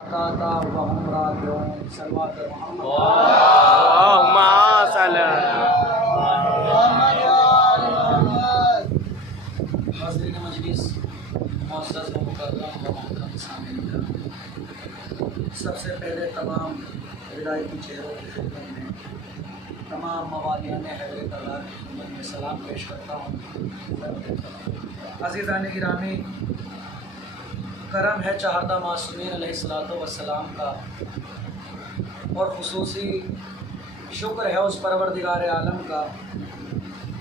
काता वहम राकिऊन सल्लल्लाहु अलैहि वसल्लम। اللهم صل हाज़रीन मजलिस, मुअज़्ज़ज़ व मुकर्रम व मोहतरम सामीन, सबसे पहले तमाम विलायती चेहरों की खिदमत में, तमाम मवालियान हैदर तआला की खिदमत में सलाम पेश करता हूँ। अज़ीज़ान गिरामी, करम है चाहता मासूमीन अलैहिस्सलातु वस्सलाम का, और खुसूसी शुक्र है उस परवरदिगार आलम का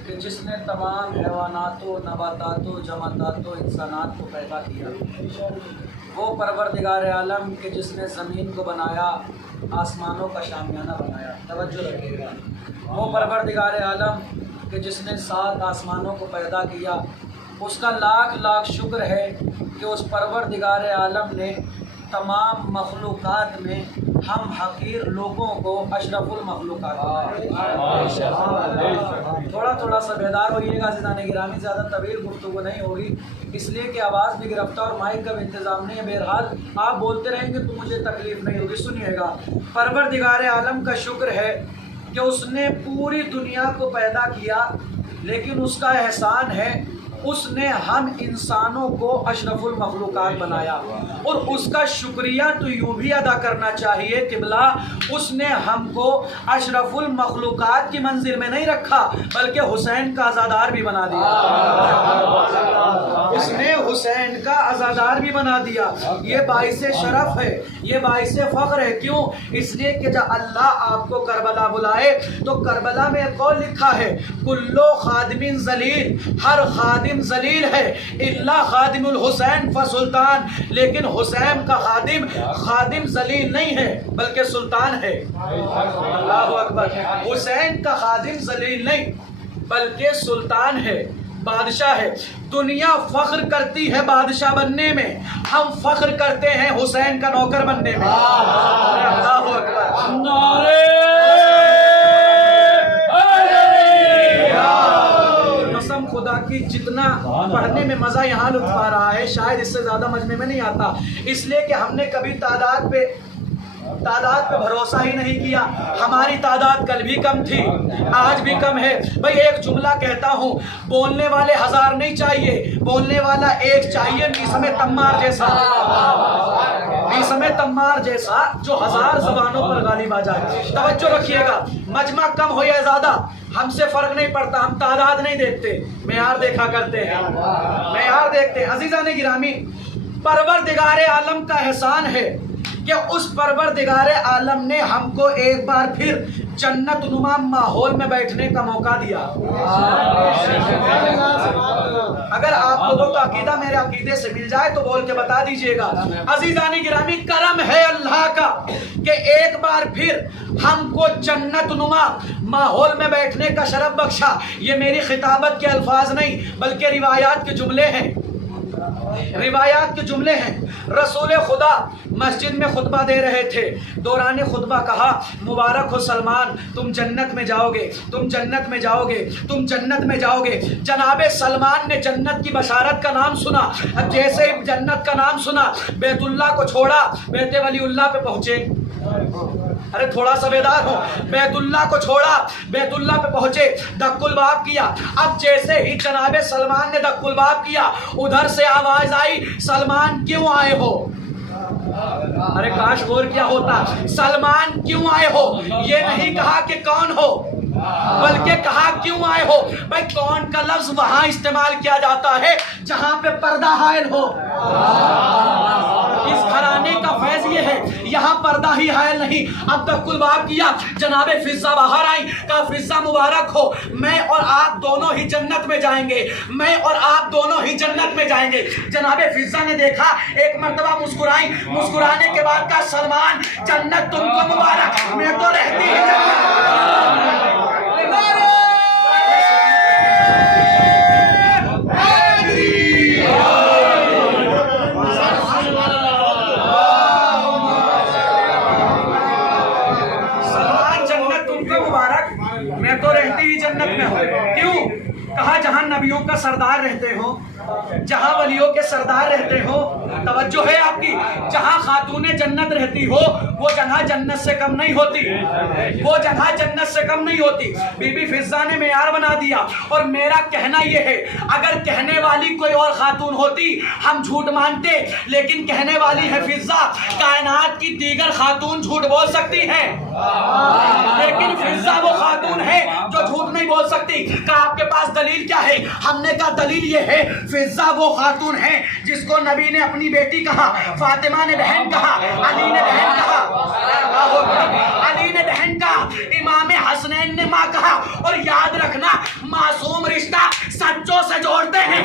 कि जिसने तमाम हैवानातो नबातातो जमातातो इंसानात को पैदा किया। वो परवरदिगार आलम कि जिसने ज़मीन को बनाया, आसमानों का शामियाना बनाया। तवज्जो रखिएगा। वो परवरदिगार आलम कि जिसने 7 आसमानों को पैदा किया, उसका लाख लाख शुक्र है कि उस परवरदिगार आलम ने तमाम मखलूक़ात में हम हकीर लोगों को अशरफुल मखलूक़ात बनाया। थोड़ा थोड़ा सा बेदार होइएगा अज़ीज़ान गिरामी, ज़्यादा तवील गुफ्तगू नहीं होगी, इसलिए कि आवाज़ भी गिरफ्तार और माइक का भी इंतज़ाम नहीं है। बहरहाल आप बोलते रहेंगे तो मुझे तकलीफ़ नहीं होगी। सुनिएगा, परवरदिगार आलम का शुक्र है कि उसने पूरी दुनिया को पैदा किया, लेकिन उसका एहसान है उसने हम इंसानों को अशरफुल मखलूक़ात बनाया। और उसका शुक्रिया तो यूँ भी अदा करना चाहिए किबला, उसने हमको अशरफुल मखलूक़ात की मंजिल में नहीं रखा, बल्कि हुसैन का अज़ादार भी बना दिया। उसने हुसैन का अज़ादार भी बना दिया। ये बाइसे शरफ है, ये बाइसे फ़ख्र है। क्यों? इसलिए कि जब अल्लाह आपको करबला बुलाए तो करबला में एक कौल लिखा है, कुल्लो खादिमिन ज़लील, हर खादिम ज़लील है इल्ला खादिमुल हुसैन फ सुल्तान। लेकिन हुसैन का खादिम ज़लील नहीं है बल्कि सुल्तान है। अल्लाहु अकबर। हुसैन का खादिम ज़लील नहीं बल्कि सुल्तान है, बादशाह है। दुनिया फख्र करती है बादशाह बनने में, हम फख्र करते हैं हुसैन का नौकर बनने में। अल्लाहु अकबर। कसम खुदा की, जितना पढ़ने में मज़ा यहाँ लुत्फ़ आ रहा है शायद इससे ज़्यादा मजमे में नहीं आता। इसलिए कि हमने कभी तादाद पे भरोसा ही नहीं किया। हमारी तादाद कल भी कम थी, आज भी कम है। भाई एक जुमला कहता हूँ, बोलने वाले 1000 नहीं चाहिए, बोलने वाला एक चाहिए, मीसमे तम्मार जैसा, मीसमे तम्मार जैसा जो 1000 ज़बानों पर गालिब आ जाए। तवज्जो रखिएगा, मजमा कम हो या ज़्यादा हमसे फ़र्क नहीं पड़ता, हम तादाद नहीं देखते, मेयार देखा करते हैं, मेयार देखते हैं। अज़ीज़ान गिरामी, परवरदिगार आलम का एहसान है कि उस परवरदिगार आलम ने हमको एक बार फिर जन्नत नुमा माहौल में बैठने का मौका दिया। अगर आप लोगों का अकीदा मेरे अकीदे से मिल जाए तो बोल के बता दीजिएगा। अज़ीज़ान गिरामी, करम है अल्लाह का कि एक बार फिर हमको जन्नत नुमा माहौल में बैठने का शरफ बख्शा। ये मेरी खिताबत के अल्फाज नहीं बल्कि रिवायात के जुमले हैं, रिवायात के जुमले हैं। रसूल खुदा मस्जिद में खुतबा दे रहे थे, दौरान खुतबा कहा, मुबारक हो सलमान, तुम जन्नत में जाओगे, तुम जन्नत में जाओगे, तुम जन्नत में जाओगे। जनाबे सलमान ने जन्नत की बशारत का नाम सुना। अब जैसे ही जन्नत का नाम सुना, बैतुल्लाह को छोड़ा, बैते वलीउल्लाह पे पहुंचे। अरे थोड़ा सा बेदार हो। बैतुल्लाह को छोड़ा, बैतुल्लाह पे पहुंचे, दक्कुल बाब किया। अब जैसे ही जनाबे सलमान ने दक्कुल बाब किया, उधर से आवाज आई, सलमान क्यों आए हो? अरे काश गौर क्या होता, सलमान क्यों आए हो ये नहीं कहा कि कौन हो, बल्कि कहा क्यों आए हो। भाई कौन का लफ्ज वहां इस्तेमाल किया जाता है जहां पे पर्दा हायल हो। इस घराने का फैज ये है, यहाँ पर्दा ही हायल नहीं। अब तक कुलबाब किया, जनाबे फिजा बाहर आई, कहा फिजा मुबारक हो, मैं और आप दोनों ही जन्नत में जाएंगे, मैं और आप दोनों ही जन्नत में जाएंगे। जनाबे फिजा ने देखा, एक मर्तबा मुस्कुराई, मुस्कुराने के बाद कहा, सलमान जन्नत तुमको मुबारक, मैं तो रहती ही जन्नत। मैं तो रहती ही जन्नत में हूँ। क्यों? कहा जहाँ नबियों का सरदार रहते हो, जहाँ वलियों के सरदार रहते हो, तवज्जो है आपकी। जहां खातूने जन्नत रहती हो वो जगह जन्नत से कम नहीं होती, वो जगह जन्नत से कम नहीं होती। बीबी फिजा ने मेयार बना दिया। और मेरा कहना ये है, अगर कहने वाली कोई और खातून होती हम झूठ मानते, लेकिन कहने वाली है फिजा। कायनात की दीगर खातून झूठ बोल सकती हैं, लेकिन फिजा वो खातून है जो झूठ नहीं बोल सकती। कहा आपके पास दलील क्या है? हमने कहा दलील ये है, फिजा वो खातून है जिसको नबी ने अपनी बेटी कहा, फातिमा ने बहन कहा, अली ने बहन कहा, अली ने बहन कहा, इमाम हसनैन ने माँ कहा। और याद रखना, मासूम रिश्ता सच्चों से जोड़ते हैं।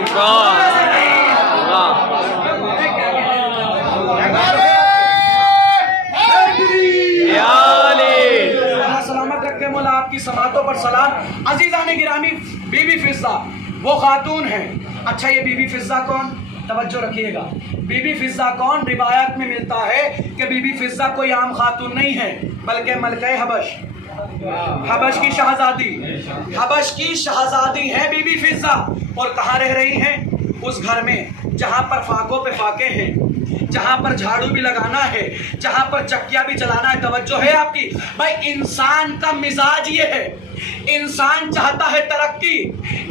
सलामत रखे मौला, आपकी समातों पर सलाम। अजीजान गिरामी, बीबी फिजा वो खातून है। अच्छा, ये बीबी फिजा कौन? तवज्जो रखिएगा। बीबी फिजा कौन? रिवायत में मिलता है कि बीबी फिजा कोई आम खातून नहीं है, बल्कि मलके हबश, हबश की शहजादी, हबश की शहजादी है बीबी फिजा। और कहाँ रह रही हैं? उस घर में जहाँ पर फाकों पे फाके हैं, जहाँ पर झाड़ू भी लगाना है, जहाँ पर चक्किया भी चलाना है। तवज्जो है आपकी। भाई, इंसान का मिजाज ये है, इंसान चाहता है तरक्की,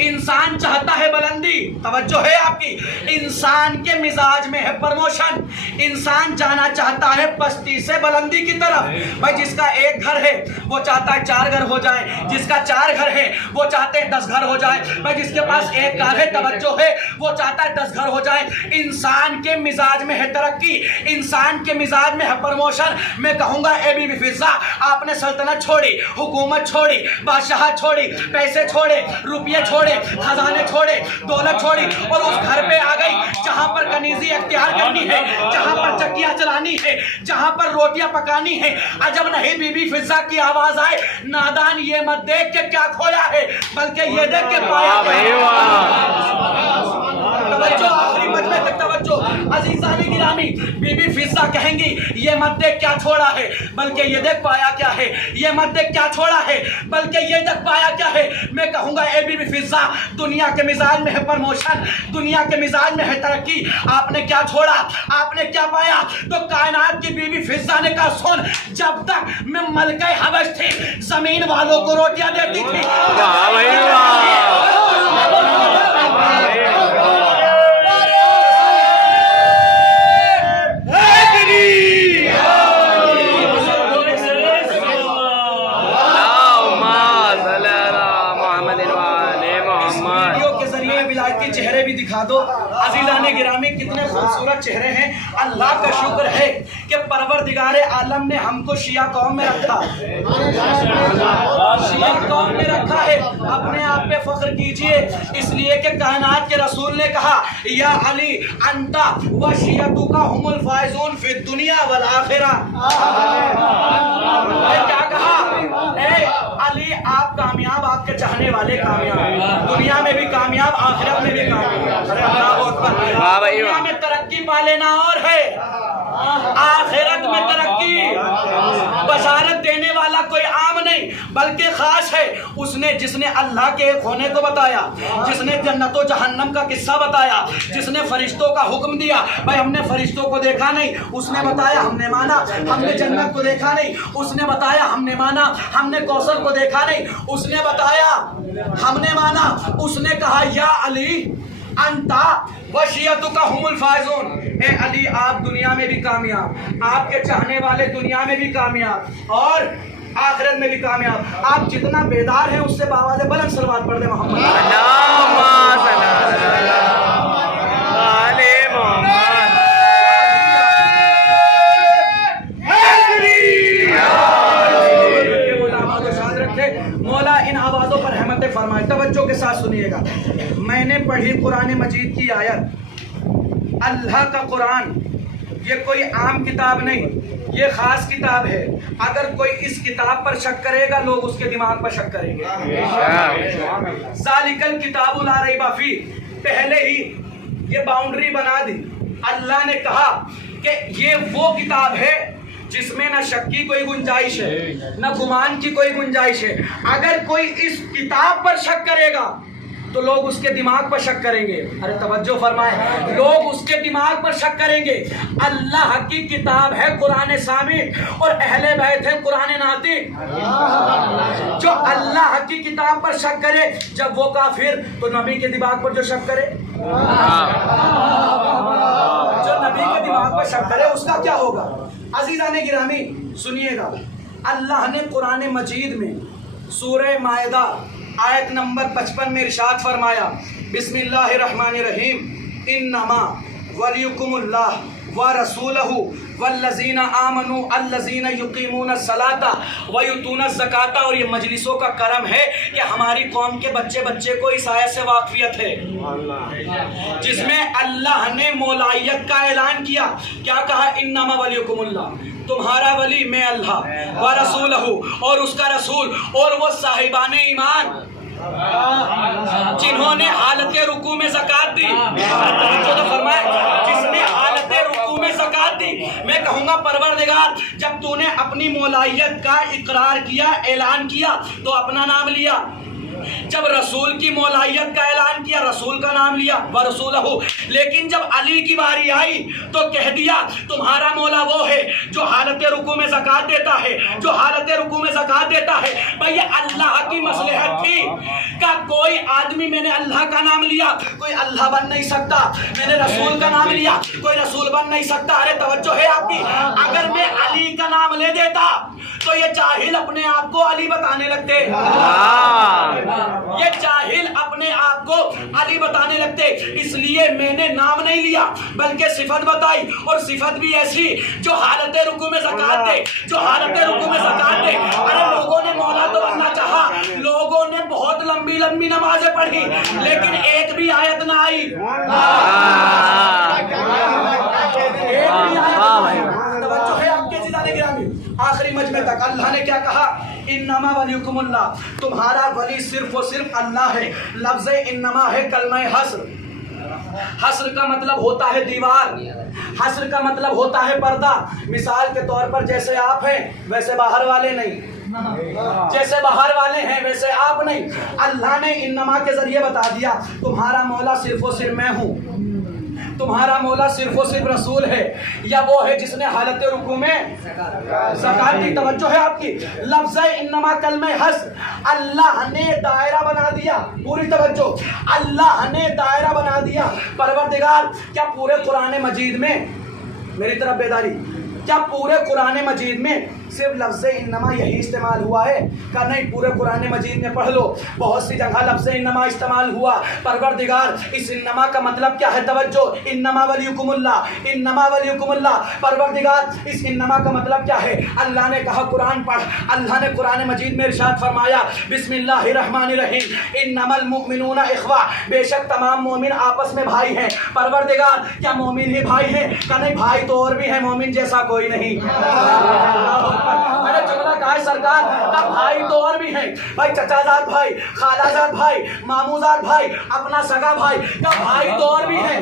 इंसान चाहता है बुलंदी। तवज्जो है आपकी। इंसान के मिजाज में है प्रमोशन, इंसान जाना चाहता है पस्ती से बुलंदी की तरफ। भाई, जिसका एक घर है वो चाहता है 4 घर हो जाए, जिसका 4 घर है वो चाहते हैं 10 घर हो जाए। भाई, जिसके पास एक कार है, तवज्जो है, वो चाहता है 10 घर हो जाए। इंसान के मिजाज में है तरक्की, इंसान के मिजाज में है प्रमोशन। मैं कहूंगा ए बीबी फिजा, आपने सल्तनत छोड़ी, हुकूमत छोड़ी, बादशाह छोड़ी, पैसे छोड़े, रुपये छोड़े, खजाने छोड़े, दौलत छोड़ी, और उस घर पे आ गई जहां पर कनीजी अख्तियार करनी है, जहां पर चक्कियां चलानी है, जहां पर रोटियां पकानी है। अजब नहीं बीबी फिजा की आवाज आए, नादान ये मत देख के क्या खोया है, बल्कि ये देख के पाया। तवज्जो, आखिरी मजमे तक तवज्जो। अजीजानी गिरामी, बीबी फिजा कहेंगी, ये मत देख क्या छोड़ा है, बल्कि ये देख पाया क्या है। ये मत देख क्या छोड़ा है, बल्कि ये देख पाया क्या है। मैं कहूंगा ए बीबी फिजा, दुनिया के मिजाज में है प्रमोशन, दुनिया के मिजाज में है तरक्की। आपने क्या छोड़ा, आपने क्या पाया? तो कायनात की बीबी फिजा ने कहा, सुन, जब तक मैं मलके हबश थी, जमीन वालों को रोटियां देती थी। चेहरे भी दिखा दो। अजीजाने गिरामी, कितने खूबसूरत चेहरे हैं। अल्लाह का शुक्र है कि परवरदिगारे आलम ने हमको शिया कौम में रखा, शिया कौम में रखा है। अपने आप पे फख्र कीजिए, इसलिए कि कायनात के रसूल ने कहा, या अली अंता व शियतुका हुमुल फाइजून फि दुनिया वल आखिरा। क्या कहा? ए अली, आप कामयाब, आपके चाहने वाले कामयाब, दुनिया में भी कामयाब, आखिरत में भी कामयाब। अरे अल्लाह अकबर। दुनिया में तरक्की पा लेना और है, आखिरत में तरक्की। बशारत देने वाला कोई आम नहीं बल्कि खास है। उसने, जिसने अल्लाह के एक होने को बताया, जिसने जन्नत और जहन्नम का किस्सा बताया, जिसने फरिश्तों का हुक्म दिया। भाई, हमने फरिश्तों को देखा नहीं, उसने बताया, हमने माना। हमने जन्नत को देखा नहीं, उसने बताया, हमने माना। हमने कौसर को देखा नहीं, उसने बताया, हमने माना। उसने कहा, या अली अंता वशियतुका हुमुल फाइजून। ए अली, आप दुनिया में भी कामयाब, आपके चाहने वाले दुनिया में भी कामयाब और आखिरत में भी कामयाब। आप जितना बेदार हैं उससे बावाज़ बुलंद सलवात पढ़ दे मोहम्मद। मौला इन आवाज़ों पर रहमत फरमाए। तवज्जो के साथ सुनिएगा। मैंने पढ़ी कुरान मजीद की आयत, अल्लाह का कुरान, ये कोई आम किताब नहीं, ये खास किताब है। अगर कोई इस किताब पर शक करेगा, लोग उसके दिमाग पर शक करेंगे। ज़ालिकल किताबु ला रैब फीह, पहले ही ये बाउंड्री बना दी। अल्लाह ने कहा कि ये वो किताब है जिसमें न शक की कोई गुंजाइश है, न गुमान की कोई गुंजाइश है। अगर कोई इस किताब पर शक करेगा تو لوگ اس کے دماغ پر شک کریں گے. ارے توجہ فرمائیں, لوگ اس کے دماغ پر شک کریں گے. اللہ کی کتاب ہے قرآن سامع اور اہل بیت ہے قرآن ناطق. جو اللہ کی کتاب پر شک کرے جب وہ کافر, تو نبی کے دماغ پر جو شک کرے, جو نبی کے دماغ پر شک کرے اس کا کیا ہوگا؟ عزیزان گرامی سنیے گا, اللہ نے قرآن مجید میں سورہ مائدہ آیت نمبر 55 میں ارشاد فرمایا, بسم اللہ الرحمن الرحیم, انما ولیکم اللہ ورسولہ والذین آمنوا الذین یقیمون الصلاۃ ویؤتون الزکاۃ. اور یہ مجلسوں کا کرم ہے کہ ہماری قوم کے بچے کو اس آیت سے واقفیت ہے, جس میں اللہ نے مولائیت کا اعلان کیا. کیا کہا؟ انما ولیکم اللہ, تمہارا ولی میں اللہ, ورسولہ اور اس کا رسول, اور وہ صاحبان ایمان جنہوں نے حالت رکوع میں زکات دی. تو فرمائے جس نے حالت رکوع میں زکات دی. میں کہوں گا پروردگار, جب تو نے اپنی مولائیت کا اقرار کیا, اعلان کیا, تو اپنا نام لیا. جب رسول کی مولائیت کا اعلان کیا, رسول کا نام لیا, ورسولہ. لیکن جب علی کی باری آئی تو کہہ دیا تمہارا مولا وہ ہے جو حالت رکوع میں زکات دیتا ہے, جو حالت رکوع میں زکات دیتا ہے. بھئی اللہ کی مصلحت تھی کہ کوئی آدمی, میں نے اللہ کا نام لیا, کوئی اللہ بن نہیں سکتا. میں نے رسول کا نام لیا, کوئی رسول بن نہیں سکتا. ارے توجہ ہے آپ کی. اگر میں علی کا نام لے دیتا تو یہ جاہل اپنے آپ کو علی بتانے لگتے, یہ جاہل اپنے آپ کو علی بتانے لگتے. اس لیے میں نے نام نہیں لیا بلکہ صفت بتائی, اور صفت بھی ایسی جو حالت رکوع میں زکات دے, جو حالت رکوع میں زکات دے. ارے لوگوں نے مولا تو بننا چاہا, لوگوں نے بہت لمبی لمبی نمازیں پڑھی, لیکن ایک بھی آیت نہ آئی, ایک بھی آیت. توجہ ہے آپ کے عزیزان گرامی. آخری مجمع تک اللہ نے کیا کہا؟ انما ولیکم اللہ, تمہارا ولی صرف و صرف اللہ ہے. لفظ انما ہے کلمہ حصر. حصر کا مطلب ہوتا ہے دیوار, حصر کا مطلب ہوتا ہے پردہ. مثال کے طور پر جیسے آپ ہیں ویسے باہر والے نہیں, جیسے باہر والے ہیں ویسے آپ نہیں. اللہ نے انما کے ذریعے بتا دیا تمہارا مولا صرف و صرف میں ہوں, تمہارا مولا صرف و صرف رسول ہے, یا وہ ہے جس نے حالت رکوع میں زکات دی. توجہ ہے آپ کی. لفظ انما کلمہ حصر, اللہ نے دائرہ بنا دیا. پوری توجہ, اللہ نے دائرہ بنا دیا. پروردگار کیا پورے قرآن مجید میں, میری طرف بیداری, کیا پورے قرآن مجید میں صرف لفظ انما یہی استعمال ہوا ہے؟ کہ نہیں, پورے قرآن مجید میں پڑھ لو, بہت سی جگہ لفظ انما استعمال ہوا. پروردگار اس انما کا مطلب کیا ہے؟ توجہ, انما ولیکم اللہ, انما ولیکم اللہ. پروردگار اس انما کا مطلب کیا ہے؟ اللہ نے کہا قرآن پڑھ. اللہ نے قرآن مجید میں ارشاد فرمایا, بسم اللہ الرحمن الرحیم, انما المؤمنون اخوہ, بے شک تمام مومن آپس میں بھائی ہیں. پروردگار کیا مومن ہی بھائی ہیں؟ کہ نہیں, بھائی تو اور بھی ہیں, مومن جیسا کوئی نہیں. میں نے جملہ کہا ہے سرکار, کا بھائی تو اور بھی ہیں. بھائی چچا زاد بھائی, خالہ زاد بھائی, ماموں زاد بھائی, اپنا سگا بھائی, کا بھائی تو اور بھی ہیں.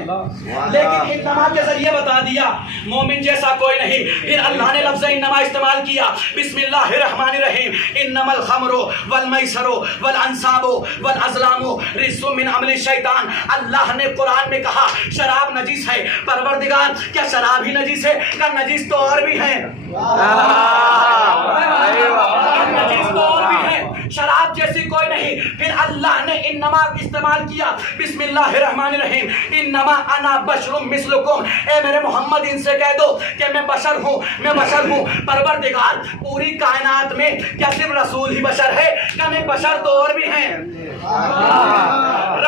لیکن انما کے ذریعے بتا دیا مومن جیسا کوئی نہیں. پھر اللہ نے لفظ انما استعمال کیا, بسم اللہ الرحمن الرحیم, انما الخمر والمیسر والانصاب والازلام رجس من عمل الشیطان. اللہ نے قرآن میں کہا شراب نجس ہے. پروردگار کیا شراب ہی نجس ہے؟ کہ نجس تو اور بھی ہیں, نجس تو اور بھی ہیں, شراب جیسی کوئی نہیں. پھر اللہ نے انما استعمال کیا, بسم اللہ الرحمن الرحیم, انما انا بشر مثلکم. اے میرے محمد ان سے کہہ دو کہ میں بشر ہوں, میں بشر ہوں. پروردگار پوری کائنات میں کیا صرف رسول ہی بشر ہے؟ کہ نہیں, بشر تو اور بھی ہیں.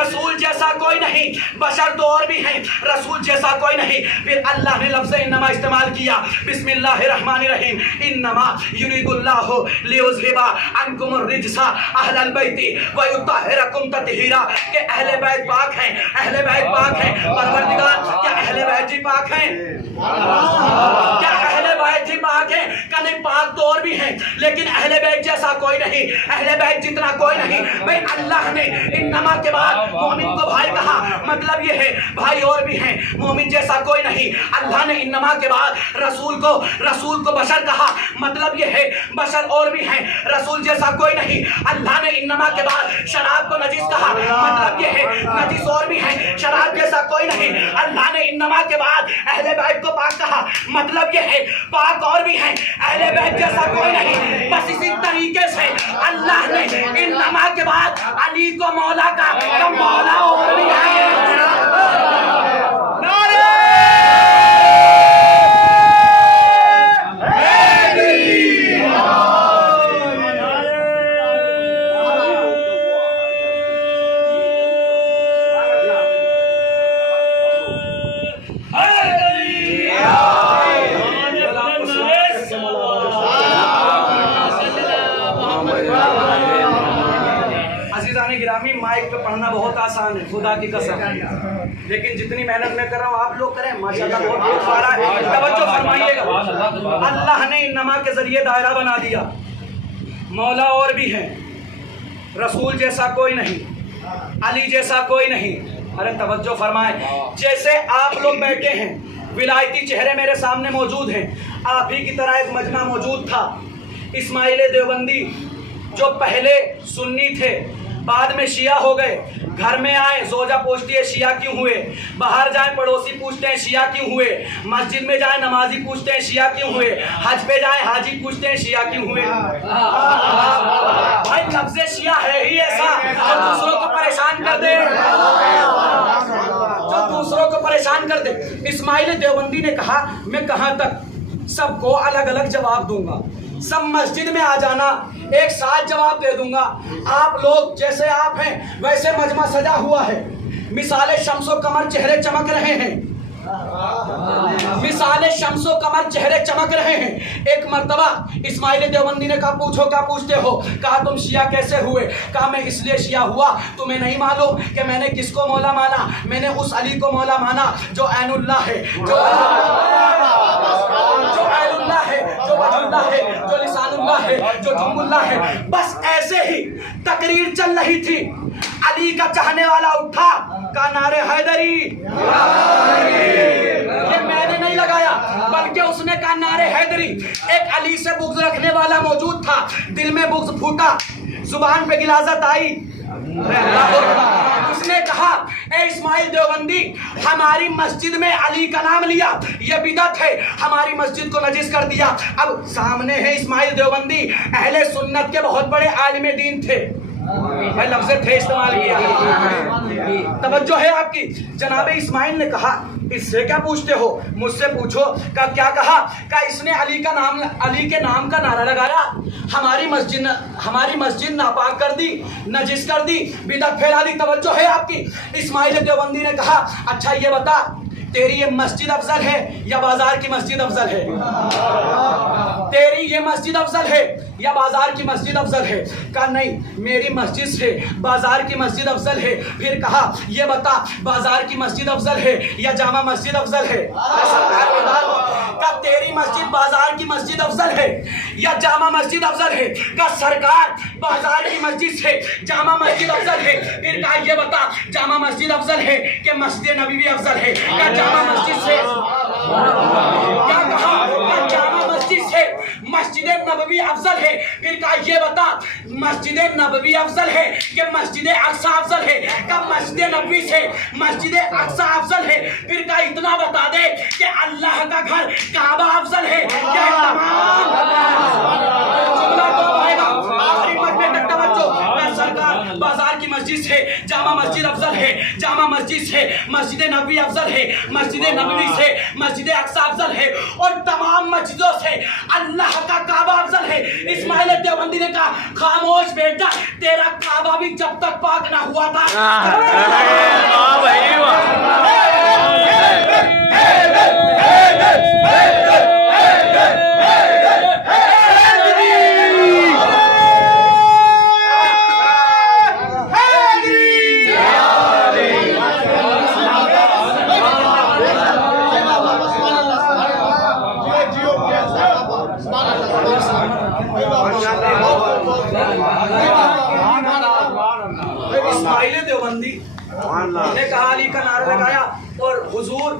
رسول جیسا کوئی نہیں, بشر تو اور بھی ہیں, رسول جیسا کوئی نہیں. پھر اللہ نے لفظ انما استعمال کیا, بسم اللہ الرحمن الرحیم, انما یرید اللہ لیذھب عنکم الرجس اہل البیت ویطہرکم تطہیرا. کہ اہل بیت پاک ہیں, اہل بیت پاک ہیں. پروردگار کیا اہل بیت جی پاک ہیں؟ کیا اہل بیت ہی پاک ہے کہ نہیں؟ پاک تو اور بھی ہیں لیکن اہل بیت جیسا کوئی نہیں، اہل بیت جتنا کوئی نہیں۔ بھئی اللہ نے انما کے بعد مومن کو بھائی کہا، مطلب یہ ہے بھائی اور بھی ہیں، مومن جیسا کوئی نہیں۔ اللہ نے انما کے بعد رسول کو بشر کہا، مطلب یہ ہے بشر اور بھی ہیں، رسول جیسا کوئی نہیں۔ اللہ نے انما کے بعد شراب کو نجس کہا، مطلب یہ ہے نجس اور بھی ہیں، شراب جیسا کوئی نہیں۔ اللہ نے انما کے بعد اہل بیت کو پاک کہا، مطلب یہ ہے پاک اور بھی ہیں، اہل بیت جیسا کوئی نہیں۔ بس اسی طریقے سے اللہ نے انما کے بعد علی کو مولا کا مولا اور بھی ہے۔ عزیزان گرامی، مائک پہ پڑھنا بہت آسان ہے، خدا کی قسم، لیکن جتنی محنت میں کر رہا ہوں آپ لوگ کریں، ماشاءاللہ بہت سارا ہے۔ توجہ فرمائیے گا، اللہ نے انما کے ذریعے دائرہ بنا دیا، مولا اور بھی ہیں، رسول جیسا کوئی نہیں، علی جیسا کوئی نہیں۔ ارے توجہ فرمائیں، جیسے آپ لوگ بیٹھے ہیں، ولایتی چہرے میرے سامنے موجود ہیں، آپ ہی کی طرح ایک مجمع موجود تھا، اسماعیل دیوبندی جو پہلے سنی تھے بعد میں شیعہ ہو گئے، گھر میں آئے زوجہ پوچھتی ہے شیعہ کیوں ہوئے، باہر جائیں پڑوسی پوچھتے ہیں شیعہ کیوں ہوئے، مسجد میں جائیں نمازی پوچھتے ہیں شیعہ کیوں ہوئے، حج پہ جائیں حاجی پوچھتے ہیں شیعہ کیوں ہوئے۔ بھائی لفظ شیعہ ہے ہی ایسا جو دوسروں کو پریشان کر دے، جو دوسروں کو پریشان کر دے۔ اسماعیل دیوبندی نے کہا میں کہاں تک سب کو الگ الگ جواب دوں گا، سب مسجد میں آ جانا، ایک ساتھ جواب دے دوں گا، آپ لوگ جیسے آپ ہیں ویسے مجمع سجا ہوا ہے، مثال شمس و قمر چہرے چمک رہے ہیں، مثال شمس و قمر چہرے چمک رہے ہیں۔ ایک مرتبہ اسماعیل دیوبندی نے کہا پوچھو کیا پوچھتے ہو؟ کہا تم شیعہ کیسے ہوئے؟ کہا میں اس لیے شیعہ ہوا، تمہیں نہیں معلوم کہ میں نے کس کو مولا مانا؟ میں نے اس علی کو مولا مانا جو عین اللہ ہے، جو عین اللہ ہے، جو وجہ اللہ ہے، جو لسان اللہ ہے، جو جم اللہ ہے۔ بس ایسے ہی تقریر چل رہی تھی، علی کا چاہنے والا اٹھا کا نعرے حیدری، یہ میں نے نہیں لگایا بلکہ اس نے کہا نعرے حیدری۔ ایک علی سے بغض رکھنے والا موجود تھا، دل میں بغض پھوٹا، زبان پہ غلاظت آئی، اس نے کہا اے اسماعیل دیوبندی ہماری مسجد میں علی کا نام لیا، یہ بدعت ہے، ہماری مسجد کو نجس کر دیا۔ اب سامنے ہے اسماعیل دیوبندی، اہل سنت کے بہت بڑے عالم دین تھے، میں لفظ تھے استعمال کیا، توجہ ہے آپ کی۔ جناب اسماعیل نے کہا اس سے کیا پوچھتے ہو، مجھ سے پوچھو۔ کیا کہا؟ کہ اس نے علی کے نام کا نعرہ لگایا، ہماری مسجد ناپاک کر دی، نجس کر دی، بدعت پھیلا دی۔ توجہ ہے آپ کی۔ اسماعیل دیوبندی نے کہا اچھا یہ بتا تیری یہ مسجد افضل ہے یا بازار کی مسجد افضل ہے؟ تیری یہ مسجد افضل ہے یا بازار کی مسجد افضل ہے؟ کہا نہیں میری مسجد سے بازار کی مسجد افضل ہے۔ پھر کہا یہ بتا بازار کی مسجد افضل ہے یا جامع مسجد افضل ہے؟ کہا تیری مسجد بازار کی مسجد افضل ہے یا جامع مسجد افضل ہے؟ کہا سرکار بازار کی مسجد سے جامع مسجد افضل ہے۔ پھر کہا یہ بتا جامع مسجد افضل ہے کہ مسجد نبوی افضل ہے؟ کہا جامع مسجد سے، کیا کہا؟ کہا جامع مسجد سے مسجد نبوی افضل ہے۔ پھر کہا یہ بتا مسجد نبوی افضل ہے کہ مسجد اقصی افضل ہے؟ کہا مسجد نبوی سے مسجد اقصی افضل ہے۔ پھر کہا اتنا بتا دے کہ اللہ کا گھر کعبہ افضل ہے کیا؟ تمام جملہ تو آئے گا آخری مجمع تک توجہ۔ سرکار بازار کی مسجد سے جامع مسجد افضل ہے، جامع مسجد سے مسجد نبوی افضل ہے، مسجد نبوی سے مسجد اقصی افضل ہے، اور تمام مسجدوں سے اللہ کا کعبہ افضل ہے۔ اسماعیل دیوبندی نے کہا خاموش بیٹا، تیرا کعبہ بھی جب تک پاک نہ ہوا تھا۔ اسماعیل دیوبندی نے کہا علی کا نعرہ لگایا اور حضور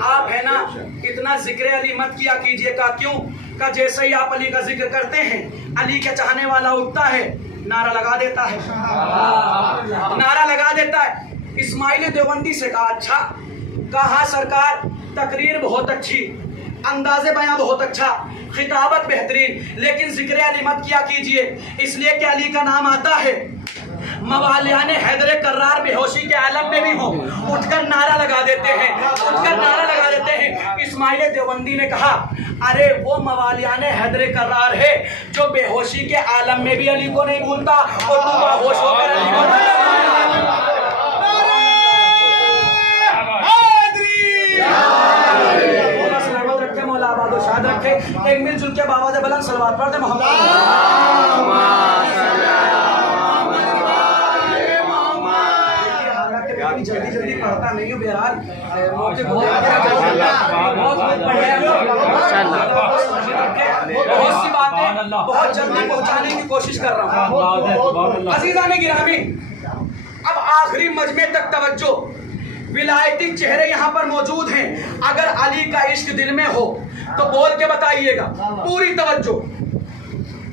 آپ ہے نا اتنا ذکر علی مت کیا کیجئے کا کیوں کہ جیسے ہی آپ علی کا ذکر کرتے ہیں علی کے چاہنے والا اٹھتا ہے نعرہ لگا دیتا ہے نعرہ لگا دیتا ہے اسماعیل دیوبندی سے کہا اچھا کہا سرکار تقریر بہت اچھی انداز بیان بہت اچھا خطابت بہترین لیکن ذکر علی مت کیا کیجئے اس لیے کہ علی کا نام آتا ہے موالیان حیدر کرار بے ہوشی کے عالم میں بھی ہوں اٹھ کر نعرہ لگا دیتے ہیں اٹھ کر نعرہ لگا دیتے ہیں اسماعیل دیوبندی نے کہا ارے وہ موالیان حیدر کرار ہے جو بے ہوشی کے عالم میں بھی علی کو نہیں بھولتا اور تو باہوش ہو کر علی کو سلامت رکھے مولا آباد و شاد رکھے ایک مل جل کے بابا دے بلند صلوات پڑھتے جلدی جلدی پڑھتا نہیں ہوں بہرحال بہت سی باتیں بہت جلدی پہنچانے کی کوشش کر رہا ہوں عزیزان گرامی اب آخری مجمع تک توجہ ولایتی چہرے یہاں پر موجود ہیں اگر علی کا عشق دل میں ہو تو بول کے بتائیے گا پوری توجہ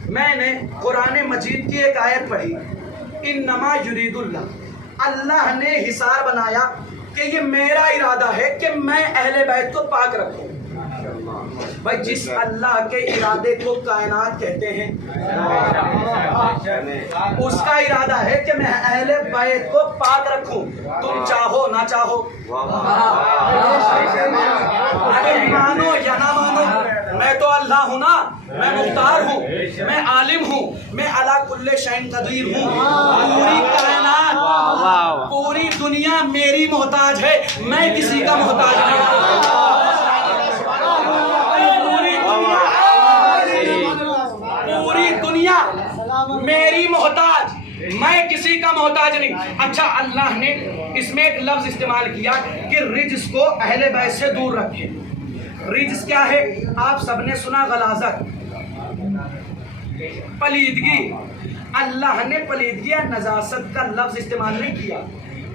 میں نے قرآن مجید کی ایک آیت پڑھی انما یرید اللہ نے حصار بنایا کہ یہ میرا ارادہ ہے کہ میں اہل بیت کو پاک رکھوں بھائی جس اللہ کے ارادے کو کائنات کہتے ہیں اس کا ارادہ ہے کہ میں اہل بیت کو پاک رکھوں تم چاہو نہ چاہو اگر مانو یا نہ مانو میں تو اللہ ہوں نا میں مختار ہوں میں عالم ہوں میں علی کل شیء قدیر ہوں پوری کائنات پوری دنیا میری محتاج ہے میں کسی کا محتاج نہیں پوری دنیا میری محتاج میں کسی کا محتاج نہیں اچھا اللہ نے اس میں ایک لفظ استعمال کیا کہ رجس کو اہل بیت سے دور رکھے رجس کیا ہے آپ سب نے سنا غلاظت پلیدگی اللہ نے پلیدگی یا نجاست کا لفظ استعمال نہیں کیا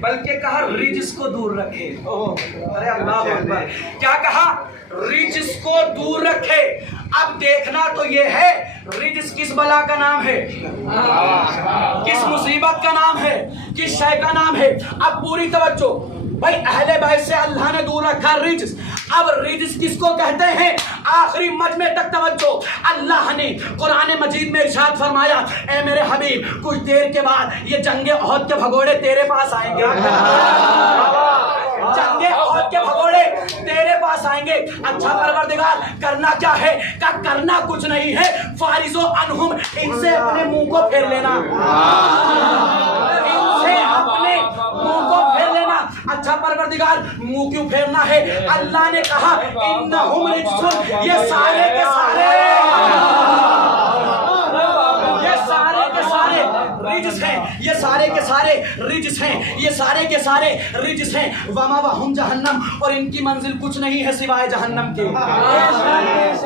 بلکہ کہا رجس کو دور رکھے ارے اللہ اکبر کیا کہا رجس کو دور رکھے اب دیکھنا تو یہ ہے رجس کس بلا کا نام ہے کس مصیبت کا نام ہے کس شے کا نام ہے اب پوری توجہ بھائی اہل بیت سے اللہ نے دور رکھا رجس اب رجس کس کو کہتے ہیں آخری مجمع تک توجہ اللہ نے قرآن مجید میں ارشاد فرمایا اے میرے حبیب کچھ دیر کے بعد یہ جنگ احد کے بھگوڑے تیرے پاس آئیں گے جنگ احد کے بھگوڑے تیرے پاس آئیں گے اچھا پروردگار کرنا کیا ہے کہ کرنا کچھ نہیں ہے فارض و عنہم ان سے اپنے منہ کو پھیر لینا ان سے اپنے منہ کو پھیر لینا اچھا پروردگار منہ کیوں پھیرنا ہے اللہ نے کہا انہم رجس یہ سارے کے سارے رجس ہیں یہ سارے کے سارے رجس ہیں یہ سارے کے سارے رجس ہیں وَمَوَهُمْ جہنم اور ان کی منزل کچھ نہیں ہے سوائے جہنم کے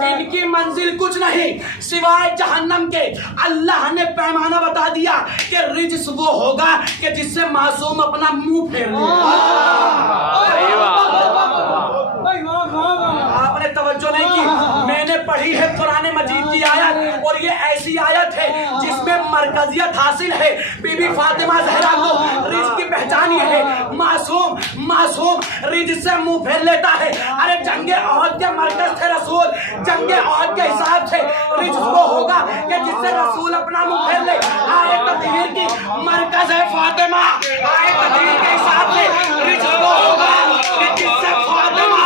ان کی منزل کچھ نہیں سوائے جہنم کے اللہ نے پیمانہ بتا دیا کہ رجس وہ ہوگا کہ جس سے معصوم اپنا منہ پھیر لے آپ نے توجہ نہیں کی میں نے پڑھی ہے قرآن مجید کی آیت اور یہ ایسی آیت ہے جس میں مرکزیت حاصل ہے بی بی فاطمہ زہرا کو رجس کی پہچان یہ ہے معصوم رجس سے منہ پھیر لیتا ہے ارے جنگ احد کے مرکز تھے رسول جنگ احد کے حساب سے رجس وہ ہوگا کہ جس سے رسول اپنا منہ پھیر لے آئے تطہیر کی مرکز ہے فاطمہ آئے تطہیر کے حساب سے رجس وہ ہوگا کہ جس سے فاطمہ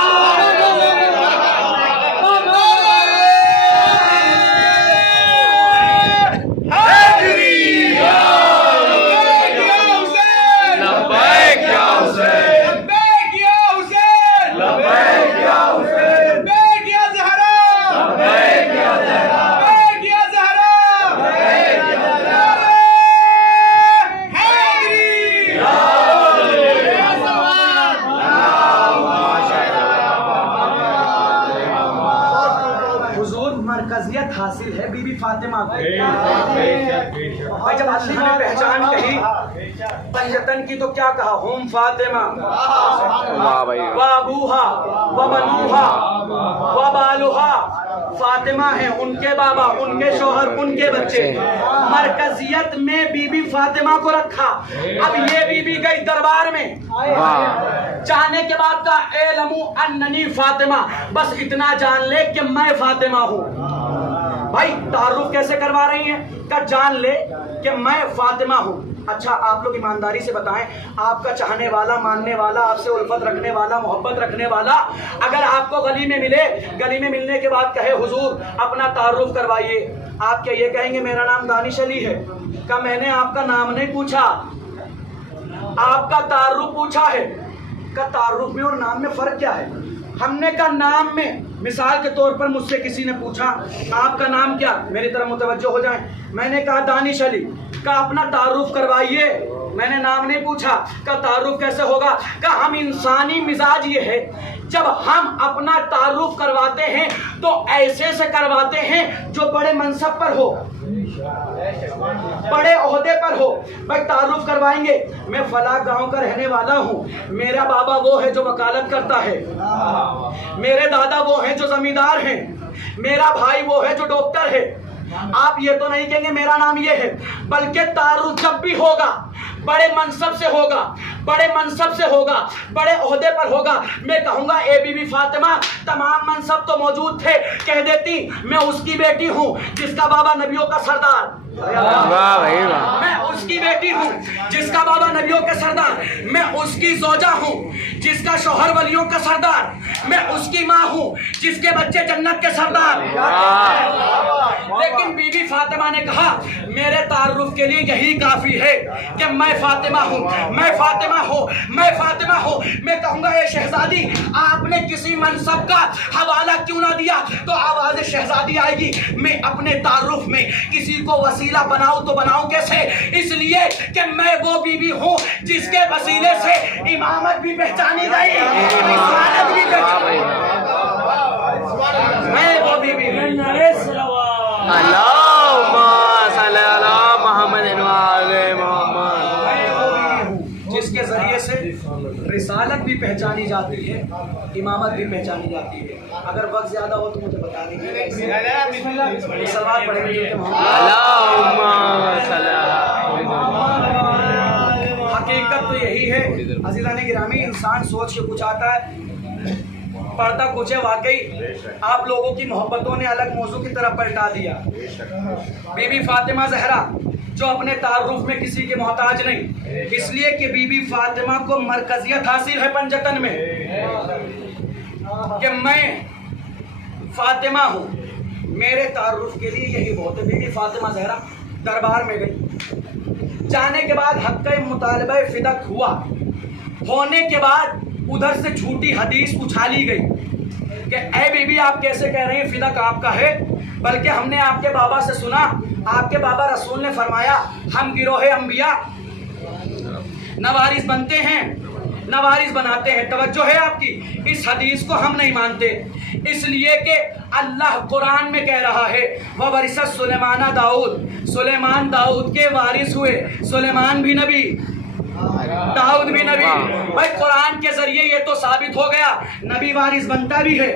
خود مرکزیت حاصل ہے بی بی فاطمہ کو. بھائی جب اللہ نے پہچان کہی پنجتن کی تو کیا کہا؟ ہم فاطمہ واہ بھائی و ابوہا و بنوہا و بالوہا. فاطمہ ہیں، ان کے بابا، ان کے شوہر، ان کے بچے. مرکزیت میں بی بی فاطمہ کو رکھا. اب یہ بی بی گئی دربار میں، جانے کے بعد کہا اعلموا اننی فاطمہ، بس اتنا جان لے کہ میں فاطمہ ہوں. بھائی تعارف کیسے کروا رہی ہیں؟ کہ جان لے کہ میں فاطمہ ہوں. اچھا آپ لوگ ایمانداری سے بتائیں، آپ کا چاہنے والا، ماننے والا، آپ سے الفت رکھنے والا، محبت رکھنے والا اگر آپ کو گلی میں ملے، گلی میں ملنے کے بعد کہے حضور اپنا تعارف کروائیے، آپ کیا یہ کہیں گے میرا نام دانش علی ہے؟ کہ میں نے آپ کا نام نہیں پوچھا، آپ کا تعارف پوچھا ہے. کہ تعارف میں اور نام میں فرق کیا ہے؟ ہم نے کہا نام میں، مثال کے طور پر مجھ سے کسی نے پوچھا آپ کا نام کیا، میری طرف متوجہ ہو جائیں. میں نے کہا دانش علی. کہ اپنا تعارف کروائیے، میں نے نام نہیں پوچھا. کہ تعارف کیسے ہوگا؟ کہ ہم انسانی مزاج یہ ہے جب ہم اپنا تعارف کرواتے ہیں تو ایسے سے کرواتے ہیں جو بڑے منصب پر ہو، بڑے عہدے پر ہو. بھائی تعارف کروائیں گے، میں فلاں گاؤں کا رہنے والا ہوں، میرا بابا وہ ہے جو وکالت کرتا ہے، میرے دادا وہ ہیں جو زمیندار ہیں، میرا بھائی وہ ہے جو ڈاکٹر ہے. آپ یہ تو نہیں کہیں گے میرا نام یہ ہے، بلکہ تعارف جب بھی ہوگا بڑے منصب سے ہوگا، بڑے منصب سے ہوگا، بڑے عہدے پر ہوگا. میں کہوں گا اے بی بی فاطمہ، تمام منصب تو موجود تھے، کہہ دیتی میں اس کی بیٹی ہوں جس کا بابا نبیوں کا سردار، میں اس کی بیٹی ہوں جس کا بابا نبیوں کا سردار، میں اس کی زوجہ ہوں جس کا شوہر ولیوں کا سردار، میں اس کی ماں ہوں جس کے بچے جنت کے سردار. لیکن بی بی فاطمہ نے کہا میرے تعارف کے لیے یہی کافی ہے کہ میں فاطمہ ہوں، میں فاطمہ ہوں، میں فاطمہ ہوں. میں کہوں گا اے شہزادی، آپ نے کسی منصب کا حوالہ کیوں نہ دیا؟ تو آواز شہزادی آئے گی. میں اپنے تعارف میں کسی کو وسیلہ بناؤں تو بناؤں کیسے؟ اس لیے کہ میں وہ بی بی ہوں جس کے وسیلے سے امامت بھی پہچانی گئی، رسالت بھی پہچانی گئی. میں وہ بی بی ہوں. اللہم صلی علی محمد وعلی محمد، جس کے ذریعے سے رسالت بھی پہچانی جاتی ہے، امامت بھی پہچانی جاتی ہے. اگر وقت زیادہ ہو تو مجھے بتا دیجیے. سلوات پڑھیں گے کہ اللہم صلی علی محمد. حقیقت تو یہی ہے عزیزان گرامی، انسان سوچ کے کچھ آتا ہے، پڑھتا کچھ ہے. واقعی آپ لوگوں کی محبتوں نے الگ موضوع کی طرف پلٹا دیا. بی بی فاطمہ زہرا جو اپنے تعارف میں کسی کے محتاج نہیں، اس لیے کہ بی بی فاطمہ کو مرکزیت حاصل ہے پنجتن میں کہ میں فاطمہ ہوں. میرے تعارف کے لیے یہی بہت ہے. بی بی فاطمہ زہرا دربار میں گئی، جانے کے بعد حق مطالبہ فدق ہوا. ہونے کے بعد ادھر سے جھوٹی حدیث اچھالی گئی کہ اے بی بی آپ کیسے کہہ رہے ہیں فدق آپ کا ہے، بلکہ ہم نے آپ کے بابا سے سنا، آپ کے بابا رسول نے فرمایا ہم گروہ انبیاء نوارث بنتے ہیں، نوارث بناتے ہیں. توجہ ہے آپ کی، اس حدیث کو ہم نہیں مانتے، اس لیے کہ اللہ قرآن میں کہہ رہا ہے وَوَرِثَ سُلَيْمَانَ داؤد، سلیمان داؤد کے وارث ہوئے. سلیمان بھی نبی، داؤد بھی نبی. بھائی قرآن کے ذریعے یہ تو ثابت ہو گیا نبی وارث بنتا بھی ہے،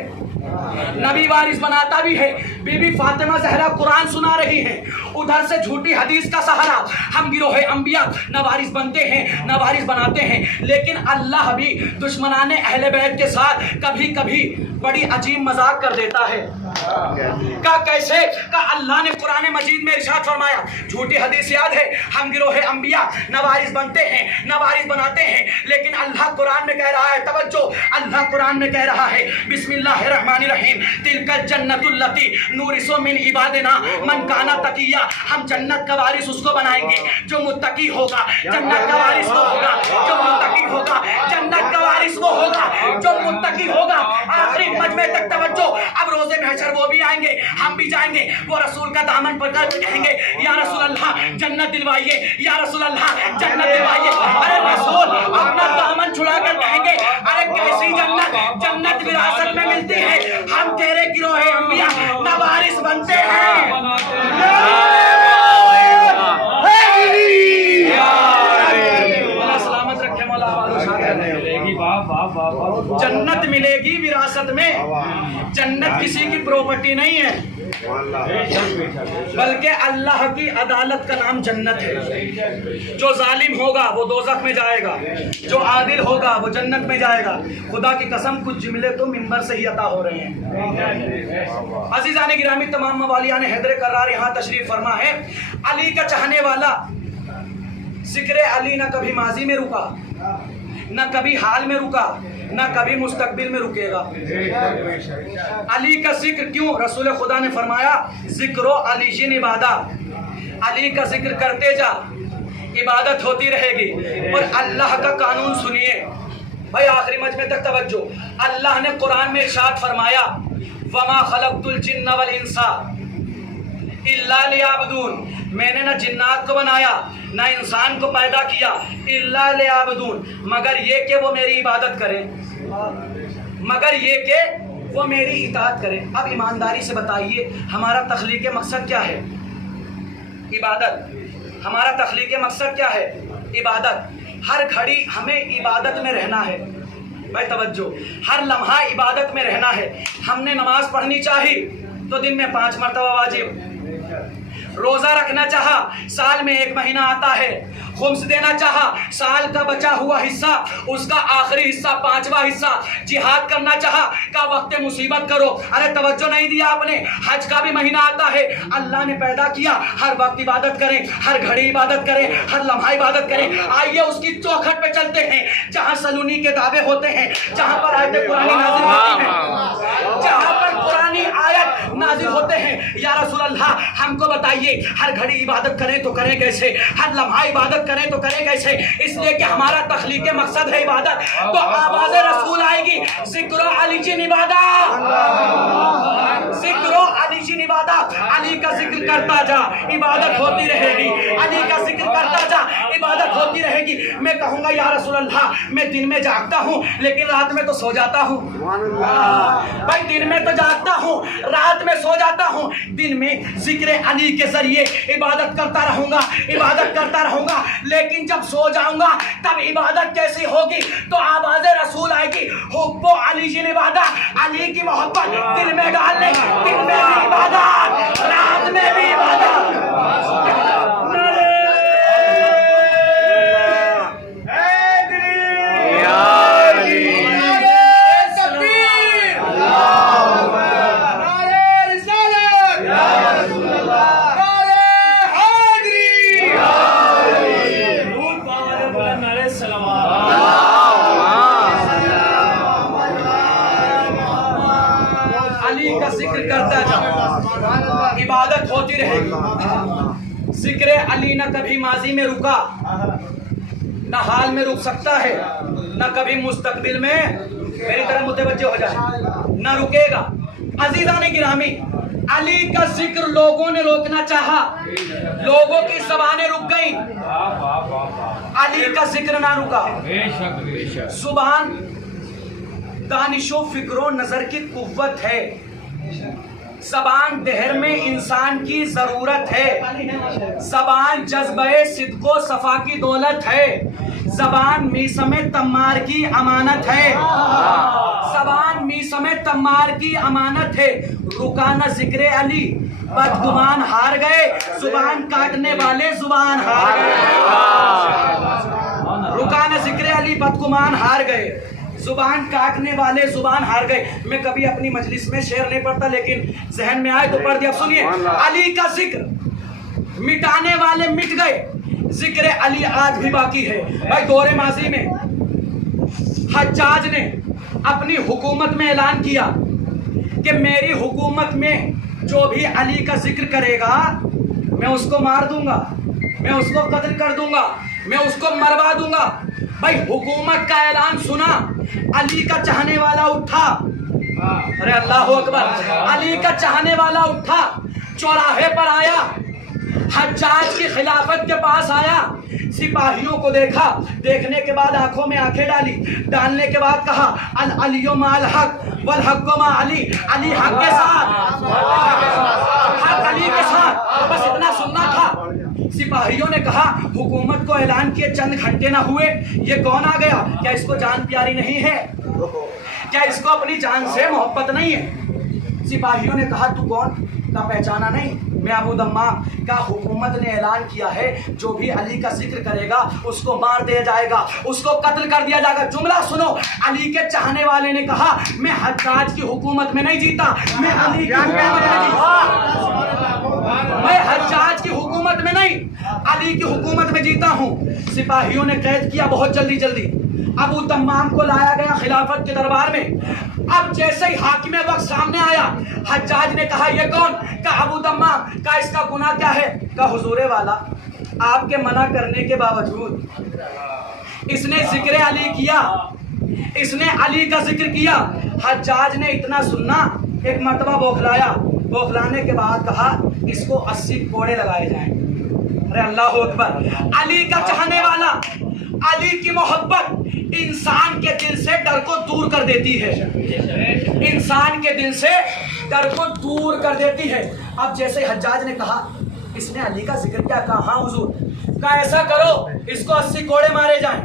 نبی وارث بناتا بھی ہے. بی بی فاطمہ زہرا قرآن سنا رہی ہیں، ادھر سے جھوٹی حدیث کا سہارا، ہم گروہ انبیاء نہ وارث بنتے ہیں نہ وارث بناتے ہیں. لیکن اللہ بھی دشمنان اہل بیت کے ساتھ کبھی کبھی بڑی عجیب مذاق کر دیتا ہے. کا کیسے؟ کہ اللہ نے قرآن مجید میں ارشاد فرمایا، جھوٹی حدیث یاد ہے، ہم گروہ انبیاء نہ وارث بنتے ہیں نہ وارث بناتے ہیں. لیکن اللہ قرآن میں کہہ رہا ہے، توجہ، اللہ قرآن میں کہہ رہا ہے بسم اللہ الرحمن الرحیم تلک الجنت التی نورث من عبادنا من کان تقیا. ہم جنت کا وارث اس کو بنائیں گے جو متقی ہوگا. جنت کا وارث وہ ہوگا جو متقی ہوگا. جنت کا وارث وہ ہوگا جو متقی ہوگا. آخری مجمع تک توجہ. اب روزے محشر हशर वो भी आएंगे, हम भी जाएंगे, वो रसूल का दामन पकड़ के कहेंगे या रसूल अल्लाह जन्नत दिलवाइए, या रसूल अल्लाह जन्नत दिलवाइए। अरे रसूल अपना दामन छुड़ा कर कहेंगे अरे कैसी जन्नत, जन्नत विरासत में मिलती है, हम तेरे गिरोहे अंबिया नवारिस बनते हैं। सलामत रखे मौला जन्नत मिलेगी विरासत में। जन्नत किसी की प्रॉपर्टी नहीं है, बल्कि अल्लाह की अदालत का नाम जन्नत है। जो जालिम होगा वो दोज़ख में जाएगा, जो आदिल होगा वो जन्नत में जाएगा। खुदा की कसम कुछ जुमले तो मिंबर से ही अता हो रहे हैं। अजीज़ान गिरामी, तमाम मवालियान हैदर करार यहाँ तशरीफ फरमा है। अली का चाहने वाला जिक्र अली न कभी माजी में रुका, न कभी हाल में रुका, न कभी मुस्तकबिल में रुकेगा। अली का जिक्र क्यों? रसूल खुदा ने फरमाया जिक्रो अली जिन इबादा, अली का जिक्र करते जा, इबादत होती रहेगी। और अल्लाह का कानून सुनिए भाई, आखिरी मजमे तक तवज्जो। अल्लाह ने कुरान में इरशाद फरमाया वमा खलक़तुल जिन्न वल इंसा इल्ला लियाबुदून, मैंने न जिन्नात को बनाया ना इंसान को पैदा किया, इल्ला लियाबुदून, मगर ये कि वो मेरी इबादत करें, मगर ये कि वो मेरी इताअत करें। अब ईमानदारी से बताइए हमारा तख्लीक़ मकसद क्या है? इबादत। हमारा तख्लीक़ मकसद क्या है? इबादत। हर घड़ी हमें इबादत में रहना है भाई, तवज्जो, हर लम्हा इबादत में रहना है। हमने नमाज पढ़नी चाहिए तो दिन में 5 मरतबा वाजिब, रोजा रखना चाहा साल में 1 महीना आता है, खुम्स देना चाहा साल का बचा हुआ हिस्सा, उसका आखिरी हिस्सा 5वां हिस्सा, जिहाद करना चाहा का वक्त मुसीबत करो। अरे तवज्जो नहीं दिया आपने, हज का भी महीना आता है। अल्लाह ने पैदा किया हर वक्त इबादत करें, हर घड़ी इबादत करें, हर लम्हा इबादत करें। आइए उसकी चौखट पे चलते हैं जहाँ सलूनी के दावे होते हैं, जहाँ पर आयत कुरानी नाजिल होती हैं, जहाँ पर कुरानी आयत नाजिल होते हैं। या रसूल अल्लाह हमको बताइए हर घड़ी इबादत करें तो करें कैसे, हर लम्हा इबादत करें तो करें कैसे? इसलिए कि हमारा तख्लीक़ मकसद है इबादत। तो आवाज़ रसूल आएगी ज़िक्रो अली जिन इबादत, ज़िक्रो अली जिन इबादत, अली का जिक्र करता जा, इबादत होती रहेगी। अली का जिक्र करता जा, इबादत होती रहेगी। मैं कहूँगा या रसूल अल्लाह मैं दिन में जागता हूँ लेकिन रात में तो सो जाता हूँ। भाई दिन में तो जागता हूँ, रात में सो जाता हूँ। दिन में जिक्र अली के जरिए इबादत करता रहूंगा, इबादत करता रहूंगा, लेकिन जब सो जाऊंगा तब इबादत कैसी होगी? तो आवाज़ रसूल आएगी हुब्बो अली जिन इबादत, अली की मोहब्बत दिल में डालने, दिन में भी इबादत, रात में भी इबादत। इबादत होती रहेगी। जिक्र अली न कभी माजी में रुका, न हाल में रुक सकता है, न कभी मुस्तकबिल में, मेरी तरफ मुतवज्जो हो जाए, न रुकेगा। अजीज़ान गिरामी, अली का जिक्र लोगों ने रोकना चाहा, लोगों की ज़बानें रुक गई, अली का जिक्र ना रुका। जुबान दानिशो फिक्रो नजर की कुव्वत है, ज़बान दहर में इंसान की ज़रूरत है, ज़बान जज्बे सिद्को सफ़ा की दौलत है, ज़बान मीसमे तम्मार की अमानत है, ज़बान मीसमे तम्मार की अमानत है। रुकाना ज़िक्र अली बदगुमान हार गए, ज़ुबान काटने वाले ज़ुबान हार गए। रुकाना ज़िक्र अली बदगुमान हार गए, जुबान काटने वाले जुबान हार गए। मैं कभी अपनी मजलिस में शेर नहीं पढ़ता, लेकिन जहन में आए तो पढ़ दिया। सुनिए, अली का जिक्र मिटाने वाले मिट गए, जिक्र अली आज भी बाकी है। भाई दौरे माजी में हज्जाज ने अपनी हुकूमत में ऐलान किया कि मेरी हुकूमत में जो भी अली का जिक्र करेगा मैं उसको मार दूंगा, मैं उसको कत्ल कर दूंगा, मैं उसको मरवा दूंगा। भाई हुकूमत का ऐलान सुना, अली का चाहने वाला उठा, अरे अल्लाह अकबर। अली का चाहने वाला उठा, चौराहे पर आया, हज्जाज की खिलाफत के पास आया, सिपाहियों को देखा, देखने के बाद आंखों में आंखें डाली, डालने के बाद कहा अल अलियो माल हक वल हक मा अली, अली हक के साथ, हक अली के साथ। बस इतना सुनना था। सिपाहियों ने कहा हुकूमत को ऐलान किए चंद घंटे ना हुए, ये कौन आ गया? क्या इसको जान प्यारी नहीं है? क्या इसको अपनी जान से मोहब्बत नहीं है? सिपाहियों ने कहा तू कौन? का पहचाना नहीं? मैं अबू दम्माम का हुकूमत ने ऐलान किया है जो भी अली का जिक्र करेगा उसको मार दिया जाएगा, उसको कत्ल कर दिया जाएगा। जुमला सुनो, अली के चाहने वाले ने कहा मैं हज्जाज की हुकूमत में नहीं जीता, मैं अली की हुकूमत में जीता, मैं हज्जाज की हुकूमत में नहीं अली की हुकूमत में जीता हूँ। सिपाहियों ने कैद किया बहुत जल्दी जल्दी, अबू दम्माम को लाया गया खिलाफत के दरबार में। अब जैसे ही हाकिम वक्त सामने आया, हज्जाज ने कहा ये कौन? का अबू दम्माम। का इसका गुनाह क्या है? का हुजूरे वाला आपके मना करने के बावजूद इसने जिक्र अली किया, इसने अली का जिक्र किया। हज्जाज ने इतना सुनना, एक मर्तबा बौखलाया, बौखलाने के बाद कहा इसको 80 कोड़े लगाए जाएं। अरे अल्लाह अकबर। अली का चाहने वाला, अली की मोहब्बत इंसान के दिल से डर को दूर कर देती है, इंसान के दिल से डर को दूर कर देती है। अब जैसे हज्जाज ने कहा इसने अली का जिक्र क्या? कहा हाँ हुजूर। कहा ऐसा करो इसको 80 कोड़े मारे जाएं।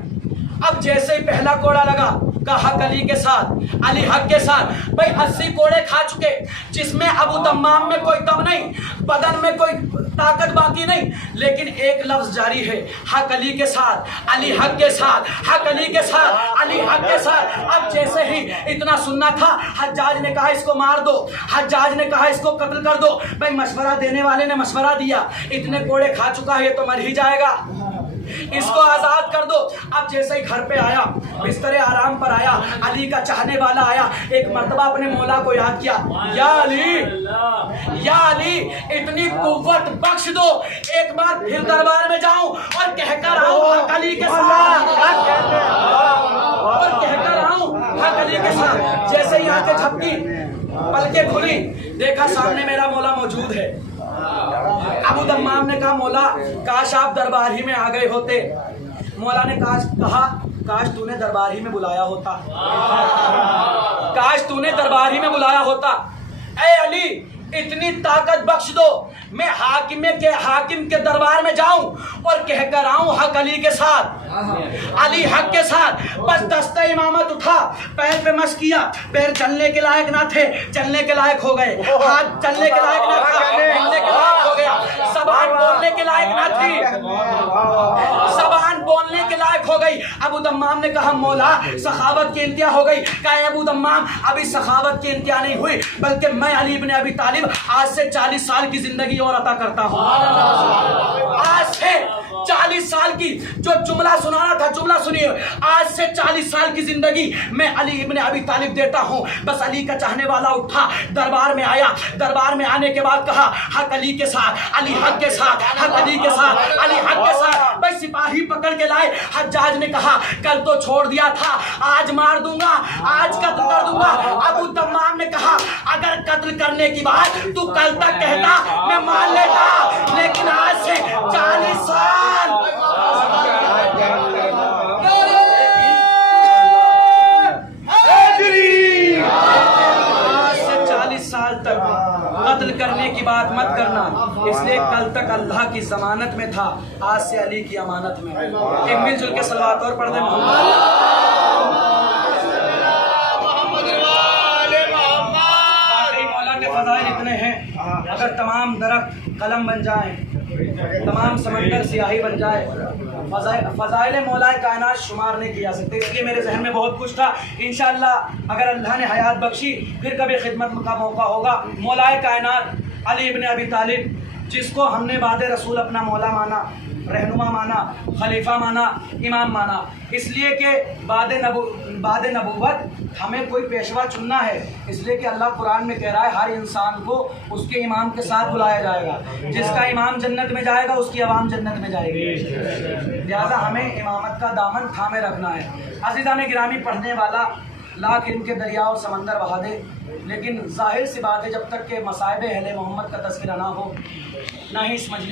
अब जैसे ही पहला कोड़ा लगा, का हक अली के साथ, अली हक के साथ। भाई 80 कोड़े खा चुके, जिसमें अबू दम्माम में कोई दम नहीं, बदन में कोई ताकत बाकी नहीं, लेकिन एक लफ्ज जारी है, हक अली के साथ, अली हक के साथ, हक अली के साथ, अली हक के साथ। अब जैसे ही इतना सुनना था, हज्जाज ने कहा इसको मार दो, हज्जाज ने कहा इसको कत्ल कर दो। भाई मशवरा देने वाले ने मशवरा दिया, इतने कोड़े खा चुका है ये तो मर ही जाएगा, इसको आजाद कर दो। अब जैसे ही घर पे आया, बिस्तरे आराम पर आया, अली का चाहने वाला आया, एक मर्तबा अपने मौला को याद किया, या अली, या अली इतनी कुव्वत बख्श दो, एक बार फिर दरबार में जाऊं और कहकर आऊं हक अली के साथ, और कहकर आऊं हक अली के साथ। जैसे ही आंखें झपकी, पलकें खुली, देखा सामने मेरा मौला मौजूद है। अबू दम्माम ने कहा मौला काश आप दरबार ही में आ गए होते। मौला ने कहा काश तूने दरबार ही में बुलाया होता, काश तूने दरबार ही में बुलाया होता। ऐ अली इतनी ताकत बख्श दो, मैं हाकिम के दरबार में जाऊं और कहकर आऊं हक अली के साथ, अली हक के साथ। बस दस्ता इमामत उठा, पैर पे मस किया, पैर चलने के लायक ना थे, चलने के लायक हो गए, हाथ चलने के लायक ना था, चलने के लायक हो गया, ज़बान बोलने के लायक ना थी, ज़बान बोलने के लायक हो गई। अबू दम्माम ने कहा मौला सखावत की इंतहा हो गई। कहा अबू दम्माम अभी सखावत की इंतहा नहीं हुई, बल्कि मैं अली इब्न अबी तालिब आज से 40 साल की जिंदगी और अता करता हूँ। आज से 40 साल की जो जुमला सुनाना था, जुमला सुनिए, आज से 40 साल की जिंदगी मैं अली इब्न अबी तालिब देता हूँ। बस अली का चाहने वाला उठा, दरबार में आया, दरबार में आने के बाद कहा हक अली के साथ, अली हक के साथ, हक अली के साथ, अली हक के साथ। भाई सिपाही पकड़ के लाए। हज्जाज ने कहा कल तो छोड़ दिया था, आज मार दूंगा, आज कत्ल कर दूंगा। अबू दम्माम ने कहा अगर कत्ल करने की बात तू कल तक कहता मैं मान लेता, लेकिन आज से 40 साल तक कत्ल करने की बात मत करना, इसलिए कल तक अल्लाह की जमानत में था, आज से अली की अमानत में। एक मिलजुल के सलवात और पढ़ दे फजाइल इतने हैं, अगर तमाम दरख्त कलम बन जाएं, तमाम समंदर सियाही बन जाए, फजाइल मौला कायनात शुमार नहीं किया सकते। इसलिए मेरे जहन में बहुत कुछ था। इंशाअल्लाह अगर अल्लाह ने हयात बख्शी फिर कभी खिदमत का मौका होगा। मौला कायनात अली इब्न अबी तालिब, जिसको हमने बाद रसूल अपना मौला माना, रहनुमा माना, खलीफा माना, इमाम माना, इसलिए कि बाद नबूवत हमें कोई पेशवा चुनना है, इसलिए कि अल्लाह कुरान में कह रहा है हर इंसान को उसके इमाम के साथ बुलाया जाएगा, जिसका इमाम जन्नत में जाएगा उसकी अवाम जन्नत में जाएगी। लिहाजा हमें इमामत का दामन थामे रखना है। अज़ीज़ान गिरामी, पढ़ने वाला لاکھ ان کے دریا اور سمندر بہا دے، لیکن ظاہر سی بات ہے جب تک کہ مصائب اہل محمد کا تذکرہ نہ ہو، نہ ہی اس مجلس